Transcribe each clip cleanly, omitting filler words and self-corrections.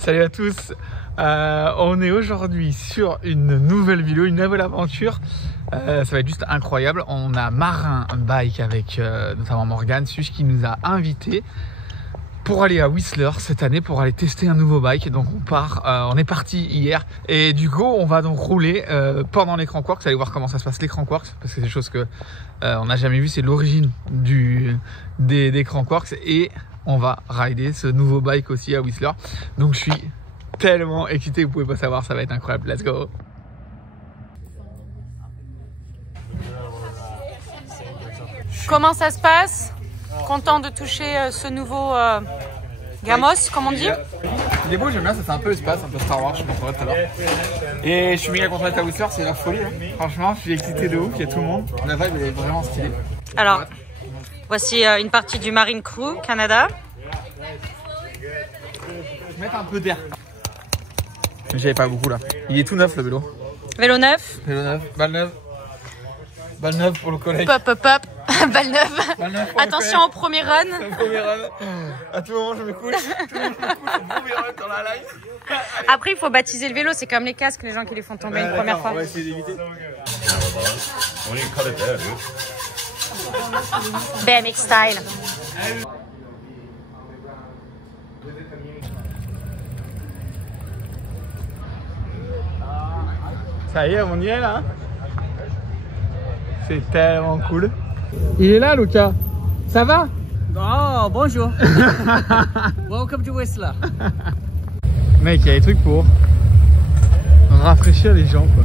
Salut à tous, on est aujourd'hui sur une nouvelle vidéo, une nouvelle aventure. Ça va être juste incroyable. On a Marin Bike avec notamment Morgane Suche qui nous a invités pour aller à Whistler cette année pour aller tester un nouveau bike. Donc on part, on est parti hier et du coup on va donc rouler pendant les Crankworx. Allez voir comment ça se passe les Crankworx parce que c'est des choses que on n'a jamais vu. C'est l'origine des Crankworx et on va rider ce nouveau bike aussi à Whistler. Donc je suis tellement excité, vous pouvez pas savoir, ça va être incroyable. Let's go. Comment ça se passe? Content de toucher ce nouveau Gamos, comme on dit. Il est beau, j'aime bien, ça fait un peu espace, un peu Star Wars, je m'en parlais tout à l'heure. Et je suis méga content d'être à Whistler, c'est la folie. Hein. Franchement, je suis excité de ouf, il y a tout le monde. La vibe est vraiment stylée. Alors, voici une partie du Marine Crew Canada. Mettre un peu d'air. Mais j'avais pas beaucoup là. Il est tout neuf le vélo. Vélo neuf. Vélo neuf, balle neuve. Balle neuve pour le collègue. Pop, pop, pop. Balle neuve. Attention au premier run. Au premier run. À tout moment je me couche. Tout le monde me couche au premier run dans la live. Après il faut baptiser le vélo, c'est comme les casques, les gens qui les font tomber une première fois. On va essayer d'éviter. BMX style. Ça y est, on y est là. C'est tellement cool. Il est là, Lucas. Ça va? Oh, bonjour. Welcome to Whistler. Mec, il y a des trucs pour rafraîchir les gens, quoi.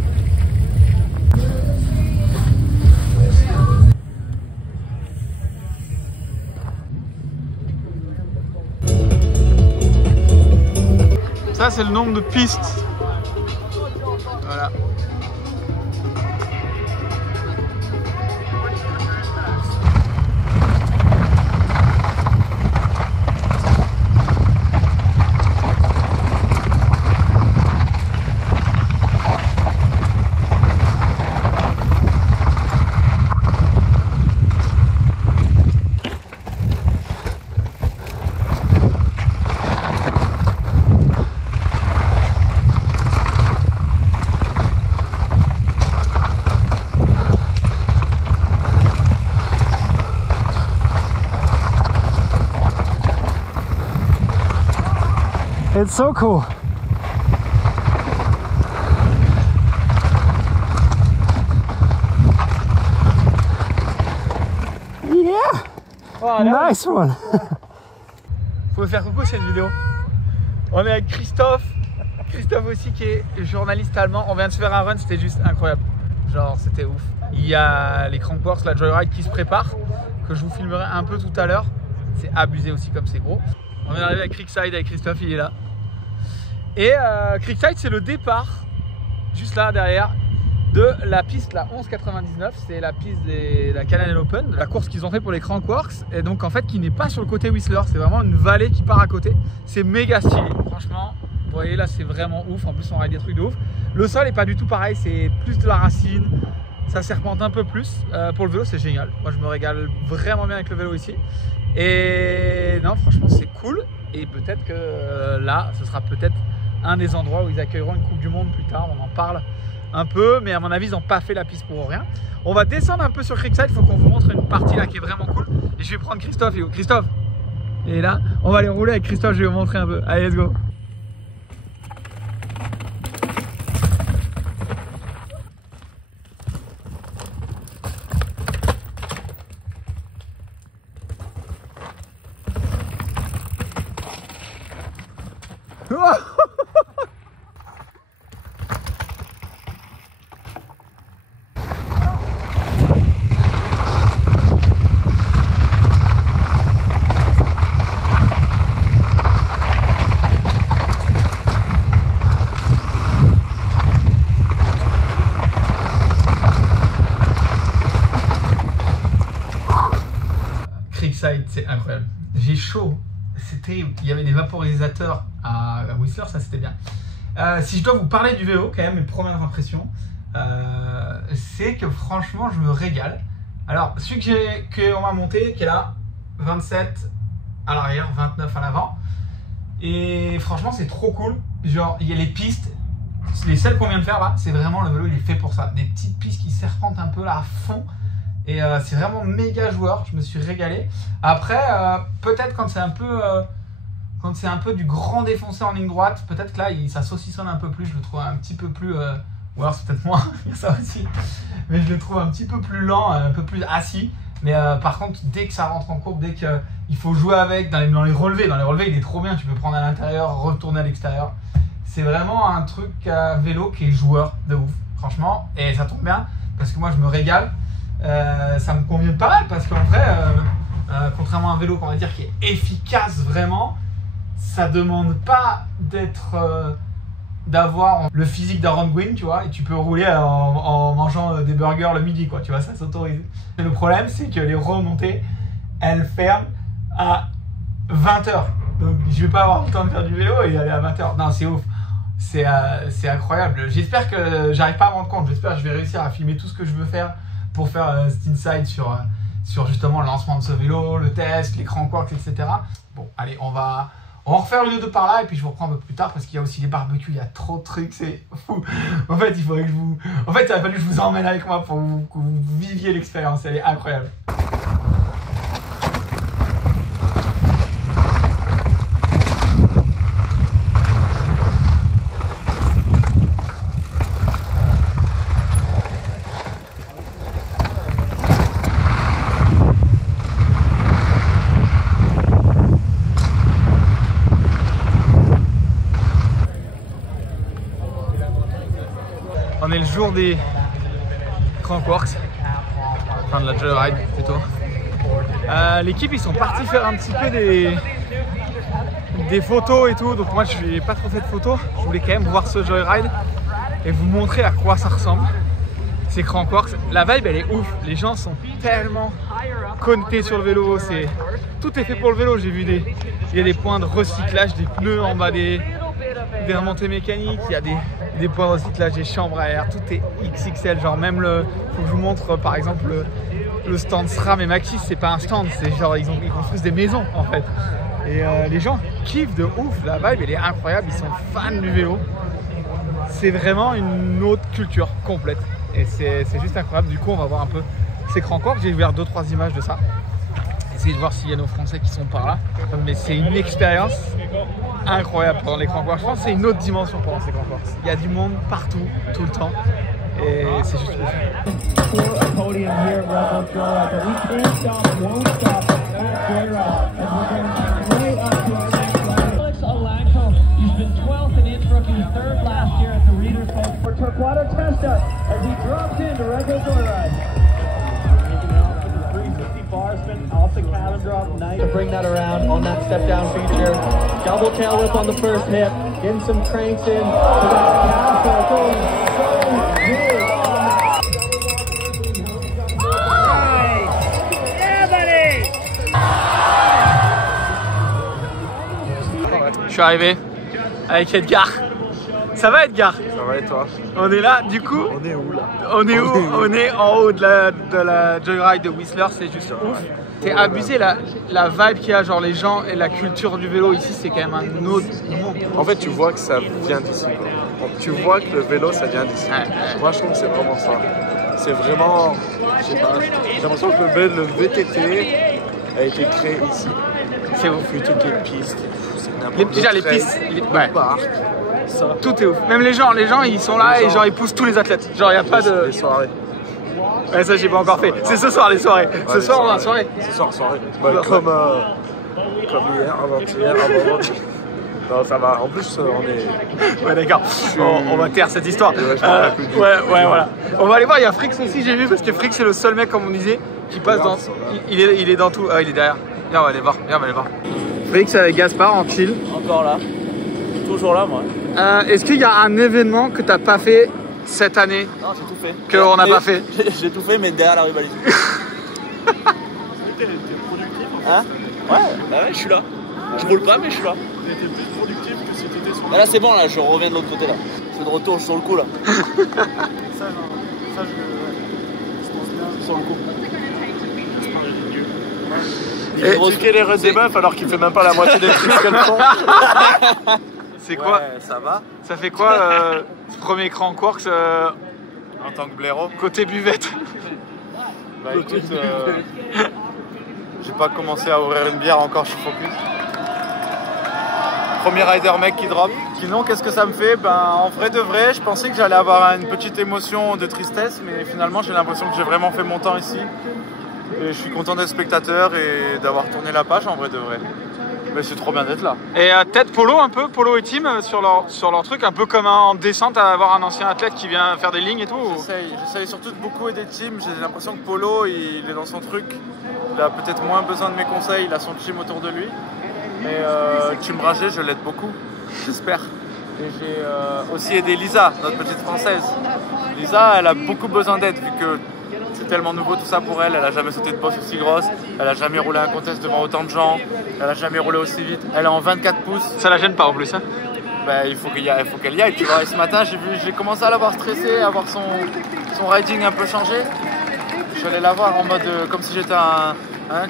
Ça, c'est le nombre de pistes. Voilà. It's so cool. Yeah. Oh, nice one. Faut faire coucou cette vidéo. On est avec Christophe. Christophe aussi qui est journaliste allemand. On vient de se faire un run, c'était juste incroyable. Genre c'était ouf. Il y a les Crankworx, la Joyride qui se prépare, que je vous filmerai un peu tout à l'heure. C'est abusé aussi comme c'est gros. On est arrivé à Creekside avec Christophe, il est là. Et Creekside, c'est le départ, juste là derrière, de la piste, la 1199. C'est la piste de la Canadian Open, la course qu'ils ont fait pour les Crankworx. Et donc en fait, qui n'est pas sur le côté Whistler, c'est vraiment une vallée qui part à côté. C'est méga stylé, franchement. Vous voyez là, c'est vraiment ouf. En plus, on ride des trucs de ouf. Le sol est pas du tout pareil, c'est plus de la racine. Ça serpente un peu plus. Pour le vélo, c'est génial. Moi, je me régale vraiment bien avec le vélo ici. Et non, franchement, c'est cool. Et peut-être que là, ce sera peut-être un des endroits où ils accueilleront une Coupe du Monde plus tard. On en parle un peu, mais à mon avis, ils n'ont pas fait la piste pour rien. On va descendre un peu sur Creekside. Il faut qu'on vous montre une partie là qui est vraiment cool. Et je vais prendre Christophe. Christophe, et là, on va aller rouler avec Christophe. Je vais vous montrer un peu. Allez, let's go. C'est incroyable. J'ai chaud, c'est terrible. Il y avait des vaporisateurs à Whistler, ça c'était bien. Si je dois vous parler du vélo, quand même, mes premières impressions, c'est que franchement, je me régale. Alors, celui qu'on m'a monté, qui est là, 27 à l'arrière, 29 à l'avant. Et franchement, c'est trop cool. Genre, il y a les pistes, les celles qu'on vient de faire là, c'est vraiment le vélo, il est fait pour ça. Des petites pistes qui serpentent un peu là à fond. Et c'est vraiment méga joueur, je me suis régalé. Après, peut-être quand c'est un peu du grand défoncé en ligne droite, peut-être que là, ça saucissonne un peu plus, je le trouve un petit peu plus... ou alors c'est peut-être moi, il y a ça aussi. Mais je le trouve un petit peu plus lent, un peu plus assis. Mais par contre, dès que ça rentre en courbe, dès qu'il faut jouer avec, dans les relevés, il est trop bien, tu peux prendre à l'intérieur, retourner à l'extérieur. C'est vraiment un truc à vélo qui est joueur de ouf, franchement. Et ça tombe bien, parce que moi je me régale. Ça me convient pas mal, parce qu'en vrai, contrairement à un vélo qu'on va dire qui est efficace vraiment, ça demande pas d'avoir le physique d'Aaron Gwin, tu vois, et tu peux rouler en mangeant des burgers le midi, quoi, tu vois, ça s'autorise. Le problème, c'est que les remontées, elles ferment à 20h. Donc, je vais pas avoir le temps de faire du vélo et aller à 20h. Non, c'est ouf. C'est incroyable. J'espère que j'arrive pas à me rendre compte. J'espère que je vais réussir à filmer tout ce que je veux faire pour faire cet inside sur justement le lancement de ce vélo, le test, l'écran quarks, etc. Bon, allez, on va refaire une ou deux par là et puis je vous reprends un peu plus tard parce qu'il y a aussi les barbecues, il y a trop de trucs, c'est fou. En fait, il faudrait que En fait, ça a fallu que je vous emmène avec moi pour que vous viviez l'expérience, elle est incroyable. On est le jour des Crank Works, enfin de la Joyride plutôt. L'équipe ils sont partis faire un petit peu des photos et tout, donc moi je n'ai pas trop fait de photos. Je voulais quand même voir ce Joyride et vous montrer à quoi ça ressemble. Ces Crank Works, la vibe elle est ouf, les gens sont tellement connectés sur le vélo, tout est fait pour le vélo. J'ai vu il y a des points de recyclage des pneus en bas des remontées mécaniques, il y a des points de recyclage, des chambres à air, tout est XXL, genre même faut que je vous montre par exemple le stand SRAM et Maxxis, c'est pas un stand, c'est genre ils construisent des maisons en fait. Et les gens kiffent de ouf, la vibe elle est incroyable, ils sont fans du vélo. C'est vraiment une autre culture complète et c'est juste incroyable. Du coup on va voir un peu ces Crank Works, j'ai ouvert 2-3 images de ça. Essayer de voir s'il y a nos Français qui sont par là. Mais c'est une expérience incroyable pendant les Crank Works. Je pense que c'est une autre dimension pendant ces Crank Works. Il y a du monde partout, tout le temps. Et c'est juste off the cabin drop, nice to bring that around on that step down feature. Double tail whip on the first hip, getting some cranks in to that calf, going so good. Nice! Yeah, buddy! Je suis arrivé avec Edgar. Ça va Edgar? Ça va et toi? On est là, du coup. On est où là? On est où? On est en haut de la Joyride de Whistler, c'est juste ouf. C'est abusé la vibe qu'il y a, genre les gens et la culture du vélo ici, c'est quand même un autre monde. En fait, tu vois que ça vient d'ici. Tu vois que le vélo, ça vient d'ici. Moi, je trouve que c'est vraiment ça. C'est vraiment, je sais pas, j'ai l'impression que le VTT a été créé ici. C'est ouf. Puis toutes les pistes, c'est Déjà les pistes, ouais. Parc, ça. Tout est ouf. Même les gens ils sont là et genre ils poussent tous les athlètes. Genre il n'y a pas de... Les soirées. Ouais, ça j'ai pas encore fait. C'est ce soir les soirées. Ouais, ce soir on a la soirée. Ce soir soirée. Bah, comme hier, avant-hier, avant-hier. Non, ça va. En plus, on est... Ouais, d'accord. On va taire cette histoire. Ouais, voilà. On va aller voir, il y a Frix aussi, j'ai vu, parce que Frix c'est le seul mec, comme on disait, qui passe dans... Il est dans tout. Ah, il est derrière. Viens, on va aller voir. Frix avec Gaspard en chill. Encore là. Toujours là, moi. Est-ce qu'il y a un événement que t'as pas fait cette année? Non, j'ai tout fait. Qu'on n'a pas fait? J'ai tout fait, mais derrière la rivalité. T'es productif? Hein? Ouais, bah ouais, je suis là. Je roule pas, mais je suis là. T'étais plus productif que si t'étais sur Bah là, c'est bon, là, je reviens de l'autre côté, là. Je suis de retour, je suis sur le coup, là. ça, je pense bien. Sur le coup. Critiquer les runs des meufs alors qu'il fait même pas la moitié des trucs qu'elles font. C'est quoi? Ouais, ça va. Ça fait quoi ce premier cran Quarks En tant que blaireau. côté buvette? Bah écoute, j'ai pas commencé à ouvrir une bière encore, je suis focus. Premier rider mec qui drop. Sinon, qu'est-ce que ça me fait? Ben, en vrai de vrai, je pensais que j'allais avoir une petite émotion de tristesse, mais finalement, j'ai l'impression que j'ai vraiment fait mon temps ici. Et je suis content d'être spectateur et d'avoir tourné la page en vrai de vrai. Mais c'est trop bien d'être là. Et peut-être Polo un peu, Polo et Team sur leur truc, un peu comme en descente à avoir un ancien athlète qui vient faire des lignes et tout. J'essaye surtout de beaucoup aider Team. J'ai l'impression que Polo, il est dans son truc. Il a peut-être moins besoin de mes conseils, il a son team autour de lui. Mais Team Ragé, je l'aide beaucoup, j'espère. Et j'ai aussi aidé Lisa, notre petite française. Lisa, elle a beaucoup besoin d'aide vu que c'est tellement nouveau tout ça pour elle. Elle a jamais sauté de boss aussi grosse, elle a jamais roulé un contest devant autant de gens, elle a jamais roulé aussi vite. Elle est en 24 pouces. Ça la gêne pas en plus, hein? Ben, il faut qu'elle y aille, tu vois. Et ce matin, j'ai commencé à la voir stressée, à voir son riding un peu changé. Je suis allé la voir en mode comme si j'étais un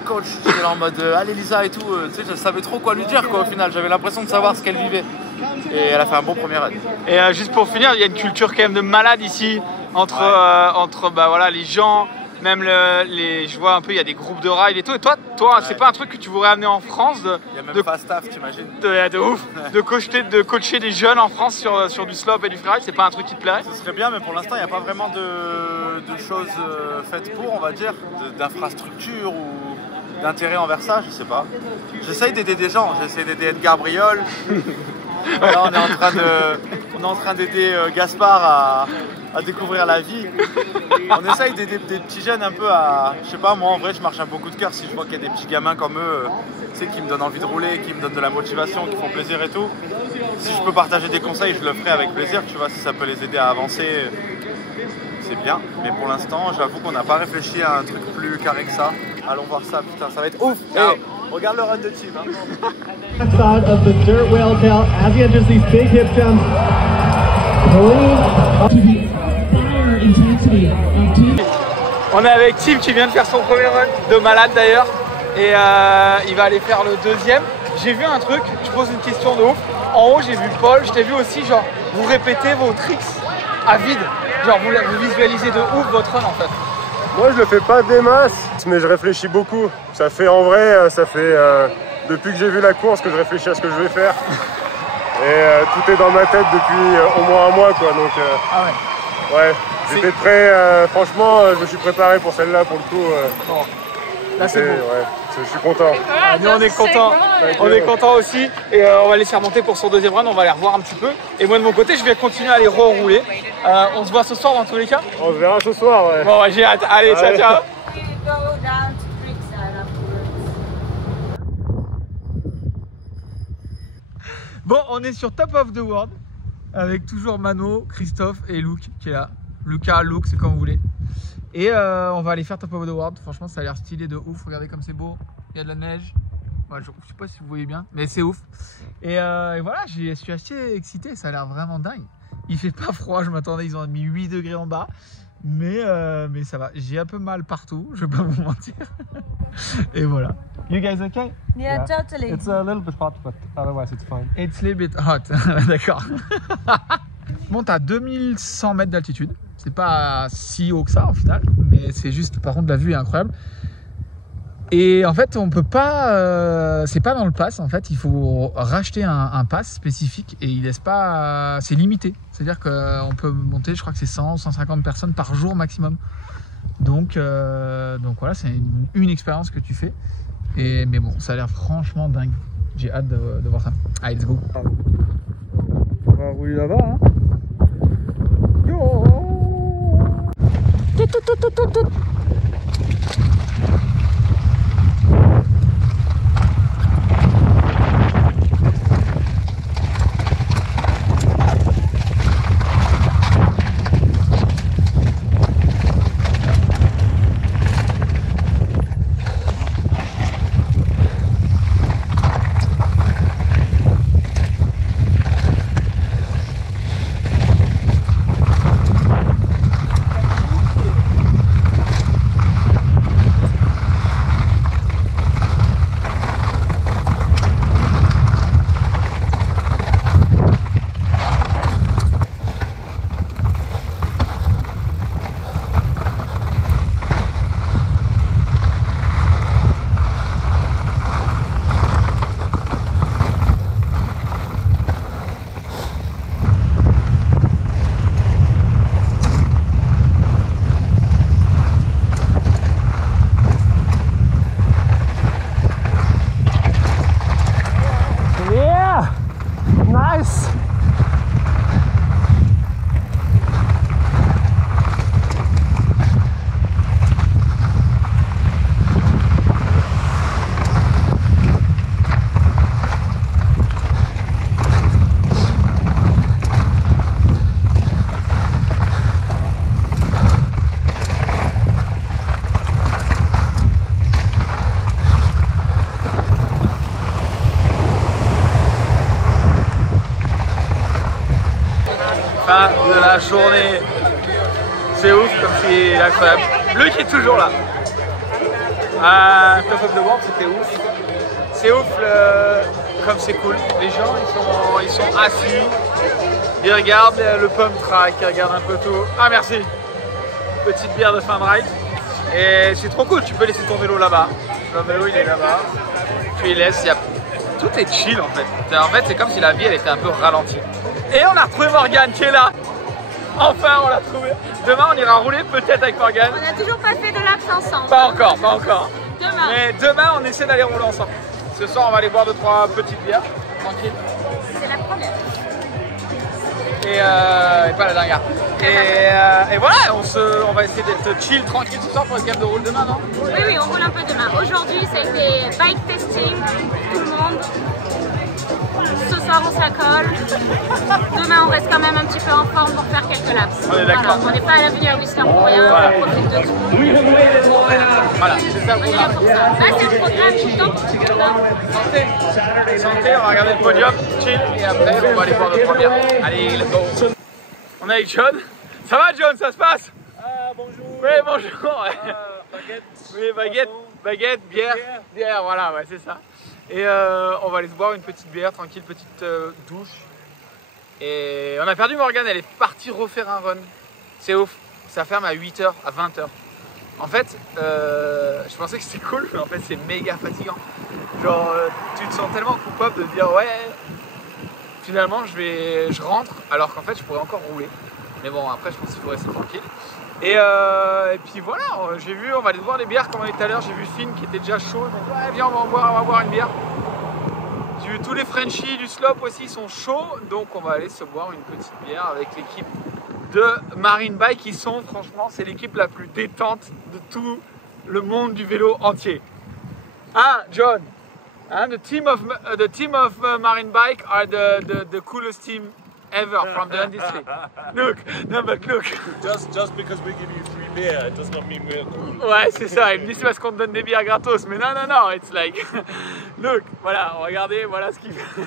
coach. J'étais là en mode allez Lisa et tout. Tu sais, je savais trop quoi lui dire quoi au final. J'avais l'impression de savoir ce qu'elle vivait. Et elle a fait un bon premier run. Et juste pour finir, il y a une culture quand même de malade ici entre bah, voilà, les gens, même je vois un peu, il y a des groupes de ride et tout. Et toi ouais. C'est pas un truc que tu voudrais amener en France il y a même pas staff, t'imagines? De ouf. de coacher des jeunes en France sur du slope et du freeride, c'est pas un truc qui te plairait? Ce serait bien, mais pour l'instant, il n'y a pas vraiment de choses faites pour, on va dire, d'infrastructure ou d'intérêt envers ça, je sais pas. J'essaye d'aider des gens, j'essaie d'aider Edgar Briol. Là, on est en train d'aider Gaspard à découvrir la vie. On essaye d'aider des petits jeunes un peu à... Je sais pas, moi en vrai je marche un beaucoup de cœur si je vois qu'il y a des petits gamins comme eux, tu sais, qui me donnent envie de rouler, qui me donnent de la motivation, qui font plaisir et tout. Si je peux partager des conseils, je le ferai avec plaisir, tu vois, si ça peut les aider à avancer, c'est bien. Mais pour l'instant, j'avoue qu'on n'a pas réfléchi à un truc plus carré que ça. Allons voir ça, putain, ça va être ouf. Hey, regarde le run de Team. Hein. Side of the dirt whale tail as he enters these big hip jumps. On est avec Tim qui vient de faire son premier run de malade d'ailleurs. Et il va aller faire le deuxième. J'ai vu un truc, je pose une question de ouf. En haut, j'ai vu Paul, je t'ai vu aussi, genre, vous répétez vos tricks à vide. Genre, vous visualisez de ouf votre run en fait. Moi, je le fais pas des masses, mais je réfléchis beaucoup. Ça fait en vrai, depuis que j'ai vu la course que je réfléchis à ce que je vais faire. Et tout est dans ma tête depuis au moins un mois, quoi. Donc, ah ouais. Ouais, j'étais prêt. Franchement, je me suis préparé pour celle-là, pour le coup. Bon. Là, c'est bon. Ouais, je suis content. Nous, on est content. On est content aussi. Et on va les faire monter pour son deuxième run. On va les revoir un petit peu. Et moi, de mon côté, je vais continuer à les rerouler. On se voit ce soir dans tous les cas. On se verra ce soir, ouais. Bon, j'ai hâte. Allez, ciao, ciao. Bon, on est sur Top of the World avec toujours Mano, Christophe et Luke qui est là. Lucas, Luke, c'est comme vous voulez. Et on va aller faire Top of the World. Franchement, ça a l'air stylé de ouf. Regardez comme c'est beau. Il y a de la neige. Ouais, je sais pas si vous voyez bien, mais c'est ouf. Et voilà, je suis assez excité. Ça a l'air vraiment dingue. Il fait pas froid. Je m'attendais, ils ont mis 8 degrés en bas. Mais ça va. J'ai un peu mal partout. Je vais pas vous mentir. Et voilà. You guys okay? Yeah, totally. It's a little bit hot, but otherwise it's fine. It's a little bit hot. D'accord. Bon, t'as 2100 mètres d'altitude. C'est pas si haut que ça au final, mais c'est juste, par contre, la vue est incroyable. Et en fait, on peut pas, c'est pas dans le pass. En fait, il faut racheter un pass spécifique et il laisse pas, c'est limité. C'est-à-dire qu'on peut monter, je crois que c'est 100 ou 150 personnes par jour maximum. Donc voilà, c'est une expérience que tu fais. Mais bon, ça a l'air franchement dingue. J'ai hâte de voir ça. Allez, let's go. On va rouler là-bas. Hein. Yo. la journée. C'est ouf, comme c'est incroyable. Luc est toujours là. Top of the World, c'était ouf. C'est ouf comme c'est cool. Les gens, ils sont assis. Ils regardent le pump track, ils regardent un peu tout. Ah merci. Petite bière de fin de ride. Et c'est trop cool, tu peux laisser ton vélo là-bas. Le vélo il est là-bas. Tu y laisses, tout est chill en fait. En fait c'est comme si la vie elle était un peu ralentie. Et on a retrouvé Morgane qui est là. Enfin on l'a trouvé. Demain on ira rouler peut-être avec Morgane. On n'a toujours pas fait de laps ensemble. Pas encore, pas encore. Demain. Mais demain on essaie d'aller rouler ensemble. Ce soir on va aller boire 2-3 petites bières. Tranquille. C'est la première. Et pas la dernière. Et voilà, on va essayer d'être chill, tranquille ce soir pour être capable de rouler demain, non? Oui, on roule un peu demain. Aujourd'hui, ça a été bike testing, tout le monde. Ce soir, on se la colle. Demain, on reste quand même un petit peu en forme pour faire quelques laps. On est d'accord. On n'est pas à l'avenue à Whistler pour rien, Voilà. on profite de tout. Voilà, c'est ça le On est là programme. pour ça. Là, c'est le programme tout le temps. Santé. Santé, on va regarder le podium, chill, et après on va aller boire 2-3 bières. Allez, let's go. On est avec John. Ça va John, ça se passe? Bonjour. Oui, bonjour. Baguette. Oui, baguette, bière, voilà, ouais, c'est ça. Et on va aller se boire une petite bière, tranquille, petite douche. Et on a perdu Morgane, elle est partie refaire un run. C'est ouf, ça ferme à 8h, à 20h. En fait, je pensais que c'était cool, mais en fait c'est méga fatigant. Genre, tu te sens tellement coupable de dire ouais, finalement je rentre, alors qu'en fait je pourrais encore rouler. Mais bon, après je pense qu'il faut rester tranquille. Et puis voilà, j'ai vu, on va aller boire des bières comme on était tout à l'heure. J'ai vu Finn qui était déjà chaud. Donc ouais, viens, on va boire une bière. J'ai vu tous les Frenchies du slope aussi, ils sont chauds. Donc on va aller se boire une petite bière avec l'équipe de Marine Bike qui sont, franchement, c'est l'équipe la plus détente de tout le monde du vélo entier. Hein, John? Hein, the team of Marine Bike are the coolest team ever from the industry. Look, no but look. Just because we give you free beer, it does not mean we're cool. Ouais, c'est ça. Il me dit c'est parce qu'on te donne des bières gratos. Mais non, it's like, look, voilà, regardez, voilà ce qu'il fait.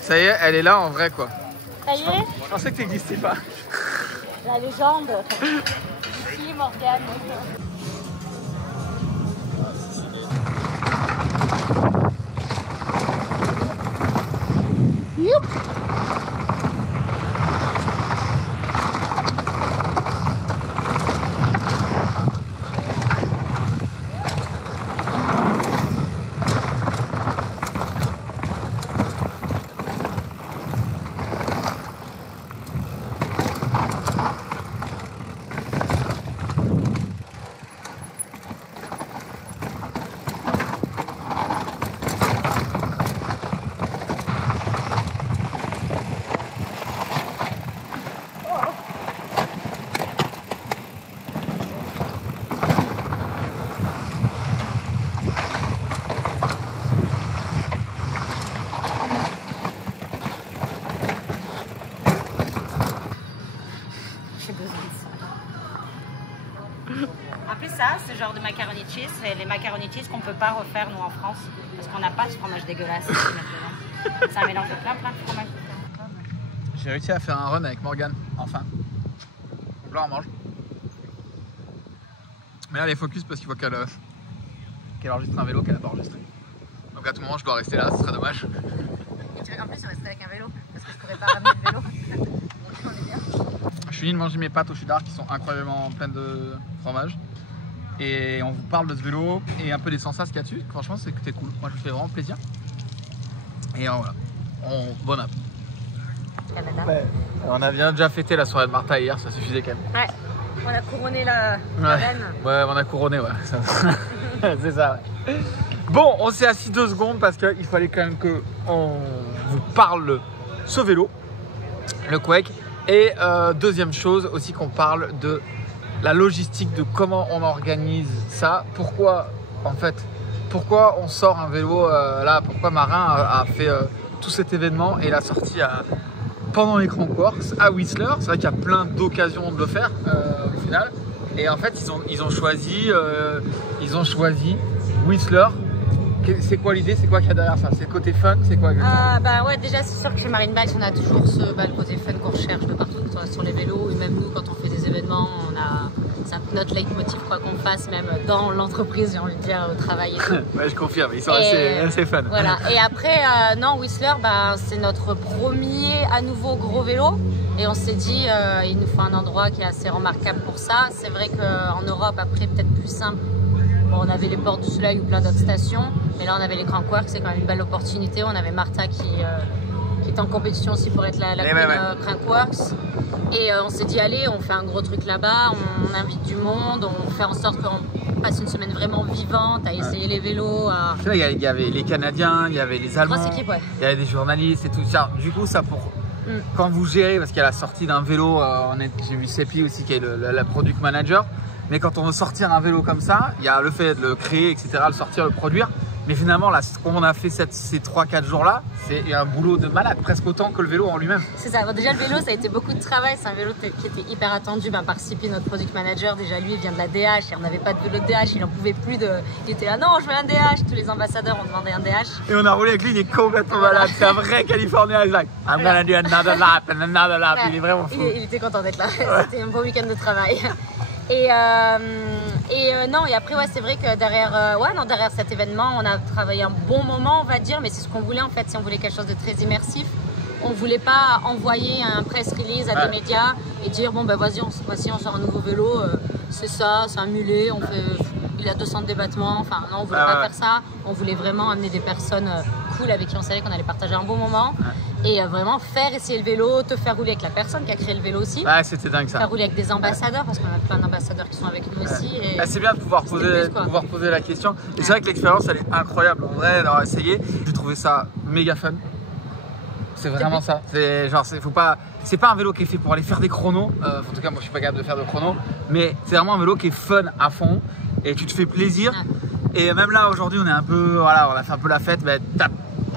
Ça y est, elle est là en vrai quoi. Ça y est, Je pensais que t'existais pas. la légende. Ici, Morgane. Après ça, ce genre de macaroni cheese, c'est les macaroni cheese qu'on ne peut pas refaire nous en France parce qu'on n'a pas ce fromage dégueulasse maintenant. C'est un mélange de plein de fromages. J'ai réussi à faire un run avec Morgane, enfin. Donc là on mange. Mais là elle est focus parce qu'il faut qu'elle enregistre un vélo qu'elle n'a pas enregistré. Donc à tout moment je dois rester là, ce serait dommage. Et tu veux en plus rester avec un vélo parce que je pourrais pas ramener le vélo. On est bien. Je finis de manger mes pâtes au cheddar qui sont incroyablement pleines de fromage. Et on vous parle de ce vélo et un peu des sensations qu'il y a dessus. Franchement c'est que c'est cool, moi je me fais vraiment plaisir. Et voilà, bon app. Ouais. On a bien déjà fêté la soirée de Martha hier, ça suffisait quand même. Ouais, on a couronné la reine. Ouais, on a couronné, ouais. C'est ça, ouais. Bon, on s'est assis 2 secondes parce qu'il fallait quand même qu'on vous parle ce vélo, le Quake. Et deuxième chose aussi qu'on parle de la logistique de comment on organise ça. Pourquoi on sort un vélo là, pourquoi Marin a fait tout cet événement et l'a sorti pendant les Crankworx à Whistler. C'est vrai qu'il y a plein d'occasions de le faire au final. Et en fait ils ont choisi Whistler. C'est quoi l'idée? C'est quoi qu'il y a derrière ça? C'est le côté fun? C'est quoi exactement? Bah ouais, déjà c'est sûr que chez Marine Bikes on a toujours le côté fun qu'on recherche de partout sur les vélos, et même nous quand on fait des événements, c'est notre leitmotiv quoi qu'on fasse, même dans l'entreprise, j'ai envie de dire, au travail et tout. Ouais, je confirme, ils sont assez fun. Voilà. Et après, non, Whistler, c'est notre premier à nouveau gros vélo. Et on s'est dit, il nous faut un endroit qui est assez remarquable pour ça. C'est vrai qu'en Europe, après, peut-être plus simple. Bon, on avait les Portes du Soleil ou plein d'autres stations. Mais là, on avait les Crankworx, c'est quand même une belle opportunité. On avait Martha qui est en compétition aussi pour être la Crankworx. Et on s'est dit, allez, on fait un gros truc là-bas, on invite du monde, on fait en sorte qu'on passe une semaine vraiment vivante à essayer les vélos. Il y avait les Canadiens, il y avait les Allemands, équipe, il y avait des journalistes et tout ça. Du coup, ça pour quand vous gérez, parce qu'il y a la sortie d'un vélo, j'ai vu Seppi aussi qui est la product manager. Mais quand on veut sortir un vélo comme ça, il y a le fait de le créer, etc., le sortir, le produire. Mais finalement, là, comme on a fait ces 3-4 jours-là, c'est un boulot de malade, presque autant que le vélo en lui-même. C'est ça. Bon, déjà, le vélo, ça a été beaucoup de travail. C'est un vélo qui était hyper attendu par Sipi, notre product manager. Déjà, lui, il vient de la DH et on n'avait pas de vélo de DH. Il n'en pouvait plus Il était là, non, je veux un DH. Tous les ambassadeurs ont demandé un DH. Et on a roulé avec lui, il est complètement malade. C'est un vrai Californien. Like, I'm gonna do another lap and another lap. Ouais, il est vraiment fou. Il était content d'être là. C'était un beau week-end de travail. Et non, et après, ouais, c'est vrai que derrière cet événement, on a travaillé un bon moment, on va dire, mais c'est ce qu'on voulait en fait. Si on voulait quelque chose de très immersif, on voulait pas envoyer un press release à des médias et dire bon, ben vas-y, on sort un nouveau vélo, c'est ça, c'est un mulet, il a 200 débattements. Enfin, non, on voulait pas faire ça. On voulait vraiment amener des personnes cool avec qui on savait qu'on allait partager un bon moment. Et vraiment faire essayer le vélo, te faire rouler avec la personne qui a créé le vélo aussi. Ouais, c'était dingue ça. Faire rouler avec des ambassadeurs, parce qu'on a plein d'ambassadeurs qui sont avec nous aussi. C'est bien de pouvoir poser la question. Et c'est vrai que l'expérience elle est incroyable. En vrai, d'avoir essayé, j'ai trouvé ça méga fun. C'est vraiment ça. C'est genre, c'est pas un vélo qui est fait pour aller faire des chronos. En tout cas, moi je suis pas capable de faire de chronos. Mais c'est vraiment un vélo qui est fun à fond. Et tu te fais plaisir. Et même là aujourd'hui, on est un peu, voilà, on a fait un peu la fête. Mais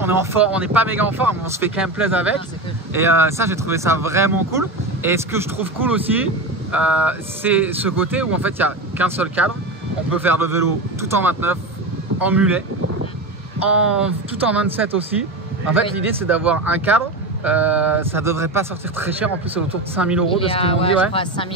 on est en forme, on n'est pas méga en forme, mais on se fait quand même plaisir avec. Et ça, j'ai trouvé ça vraiment cool. Et ce que je trouve cool aussi, c'est ce côté où en fait il n'y a qu'un seul cadre. On peut faire le vélo tout en 29, en mulet, tout en 27 aussi. En fait, l'idée c'est d'avoir un cadre. Ça devrait pas sortir très cher, en plus c'est autour de 5 000 € de ce qu'ils m'ont dit. Je crois 5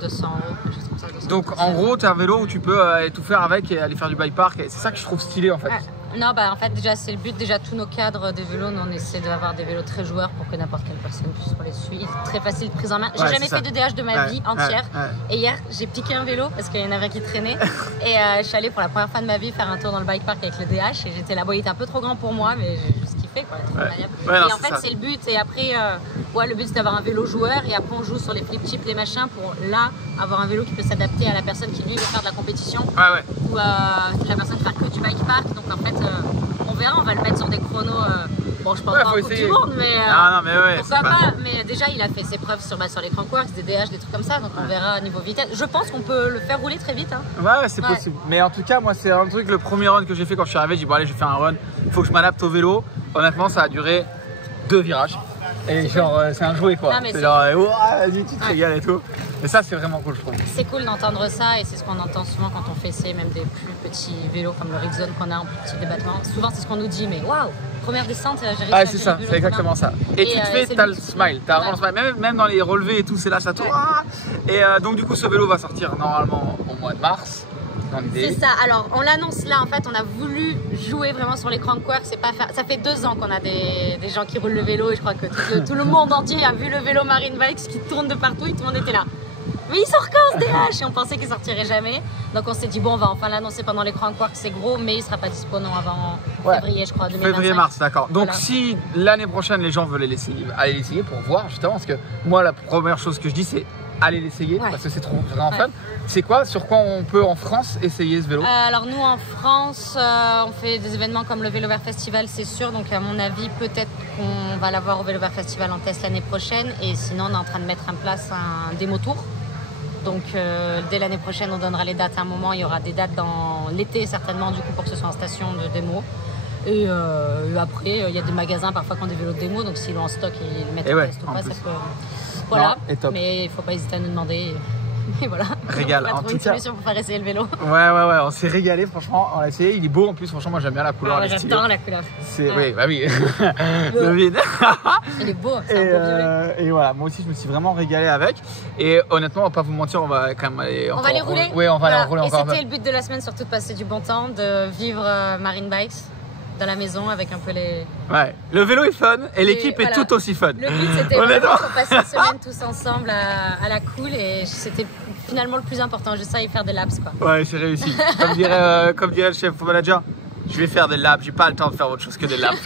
200 €, quelque chose comme ça. Donc en gros, tu as un vélo où tu peux tout faire avec et aller faire du bike park. Et c'est ça que je trouve stylé en fait. Non, en fait, déjà, c'est le but. Déjà, tous nos cadres des vélos, nous, on essaie d'avoir des vélos très joueurs pour que n'importe quelle personne puisse rouler dessus. Il est très facile de prise en main. J'ai jamais fait de DH de ma vie entière. Et hier, j'ai piqué un vélo parce qu'il y en avait un qui traînait. Et je suis allée pour la première fois de ma vie faire un tour dans le bike park avec le DH. Et j'étais là, bon, il était un peu trop grand pour moi, mais j'ai juste kiffé, quoi. Et en fait, c'est le but. Et après, le but, c'est d'avoir un vélo joueur. Et après, on joue sur les flip chips, les machins, pour là, avoir un vélo qui peut s'adapter à la personne qui, lui, veut faire de la compétition. Ou la personne faire que du bike park. Donc, en fait, on verra, on va le mettre sur des chronos. Bon, je pense pas en Coupe du Monde, mais pourquoi pas. Mais déjà, il a fait ses preuves sur les Crankworx, des DH, des trucs comme ça. Donc, on verra au niveau vitesse. Je pense qu'on peut le faire rouler très vite. Hein. Ouais, c'est possible. Mais en tout cas, moi, c'est un truc, le premier run que j'ai fait quand je suis arrivé, j'ai dit, bon, allez, je vais faire un run. Il faut que je m'adapte au vélo. Honnêtement, ça a duré 2 virages. Et genre, c'est un jouet quoi. C'est genre, vas-y, tu te régales et tout. Et ça, c'est vraiment cool, je trouve. C'est cool d'entendre ça et c'est ce qu'on entend souvent quand on fait essayer même des plus petits vélos comme le Rizone qu'on a en plus petit débattement. Souvent, c'est ce qu'on nous dit, mais waouh, première descente, j'ai réussi à c'est ça, c'est exactement ça. Et tu te fais, t'as le smile, t'as vraiment le smile. Même dans les relevés et tout, c'est là, ça tourne. Et donc, du coup, ce vélo va sortir normalement au mois de mars. C'est ça, alors on l'annonce là, en fait on a voulu jouer vraiment sur les Crankworx, ça fait 2 ans qu'on a des gens qui roulent le vélo et je crois que tout le monde entier a vu le vélo Marine Bikes qui tourne de partout et tout le monde était là. Mais il sort quand ce DH? Et on pensait qu'il sortirait jamais. Donc on s'est dit bon, on va enfin l'annoncer pendant les Crankworx, c'est gros, mais il sera pas dispo avant février, je crois, 2025. Février-mars, d'accord. Donc si l'année prochaine les gens veulent aller l'essayer pour voir justement, parce que moi la première chose que je dis c'est aller l'essayer parce que c'est trop vraiment fun. Ouais. C'est quoi, sur quoi on peut en France essayer ce vélo? Alors nous en France, on fait des événements comme le Vélo Vert Festival, c'est sûr. Donc à mon avis, peut-être qu'on va l'avoir au Vélo Vert Festival en test l'année prochaine. Et sinon, on est en train de mettre en place un démo tour. Donc dès l'année prochaine, on donnera les dates à un moment. Il y aura des dates dans l'été certainement, du coup, pour que ce soit en station de démo. Et après, il y a des magasins parfois qui ont des vélos de démo. Donc s'ils l'ont en stock et ils le mettent en test ou pas, ça peut... Voilà, non, mais il ne faut pas hésiter à nous demander. Et voilà. Régal. On va trouver une solution pour faire essayer le vélo. Ouais, on s'est régalé, franchement. On l'a essayé, il est beau en plus. Franchement, moi j'aime bien la couleur. J'adore la couleur. Oui, bah oui. Le vide. Il est beau, c'est un beau violet. Et voilà, moi aussi je me suis vraiment régalé avec. Et honnêtement, on va pas vous mentir, on va quand même aller. On va les rouler. Oui, on va les rouler encore. Et c'était le but de la semaine, surtout de passer du bon temps, de vivre Marine Bikes dans la maison avec un peu les... Ouais, le vélo est fun et l'équipe est tout aussi fun. Le but c'était vraiment qu'on passe une semaine tous ensemble à la cool et c'était finalement le plus important, juste ça et faire des laps quoi. Ouais, c'est réussi. Comme dirait le chef manager, je vais faire des laps, j'ai pas le temps de faire autre chose que des laps.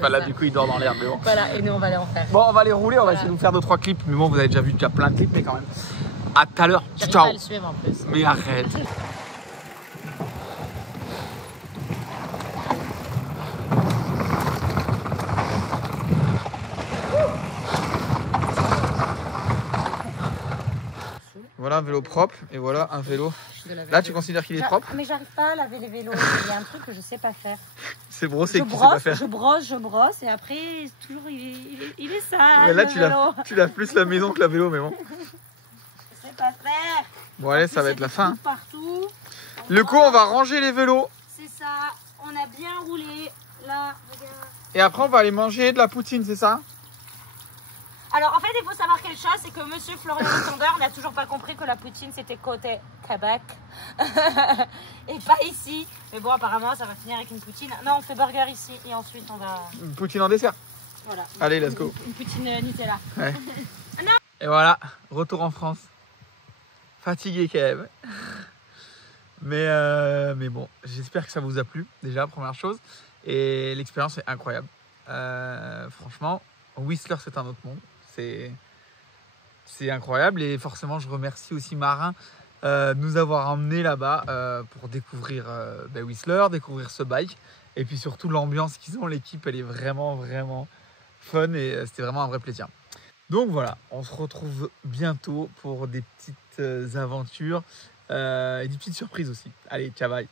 Voilà, du coup il dort dans l'herbe. Bon. Voilà, et nous on va aller en faire. Bon, on va les rouler, on va essayer de vous faire 2-3 clips, mais bon, vous avez déjà vu plein de clips, mais quand même. À tout à l'heure, ciao. Pas à le suivre en plus. Mais arrête. Voilà un vélo propre et voilà un vélo. Là, tu considères qu'il est propre? Mais j'arrive pas à laver les vélos. Il y a un truc que je sais pas faire. C'est brosser je que tu sais pas faire. Je brosse et après toujours il est sale. Mais là, tu laves plus la maison que la vélo, mais bon. Je sais pas faire. Bon allez, ça va être la fin. Partout. Le coup, on va ranger les vélos. C'est ça. On a bien roulé. Là, regarde. Et après, on va aller manger de la poutine, c'est ça? Alors en fait il faut savoir quelque chose, c'est que monsieur Florian Tondeur n'a toujours pas compris que la poutine c'était côté Québec et pas ici. Mais bon apparemment ça va finir avec une poutine. Non on fait burger ici et ensuite on va... Une poutine en dessert. Voilà. Allez let's go. Une poutine Nutella. Ouais. Et voilà, retour en France. Fatigué quand même. Mais bon, j'espère que ça vous a plu déjà, première chose. Et l'expérience est incroyable. Franchement, Whistler c'est un autre monde. C'est incroyable et forcément je remercie aussi Marin de nous avoir emmenés là-bas pour découvrir Whistler, découvrir ce bike et puis surtout l'ambiance qu'ils ont, l'équipe elle est vraiment fun et c'était vraiment un vrai plaisir. Donc voilà, on se retrouve bientôt pour des petites aventures et des petites surprises aussi. Allez, ciao bye.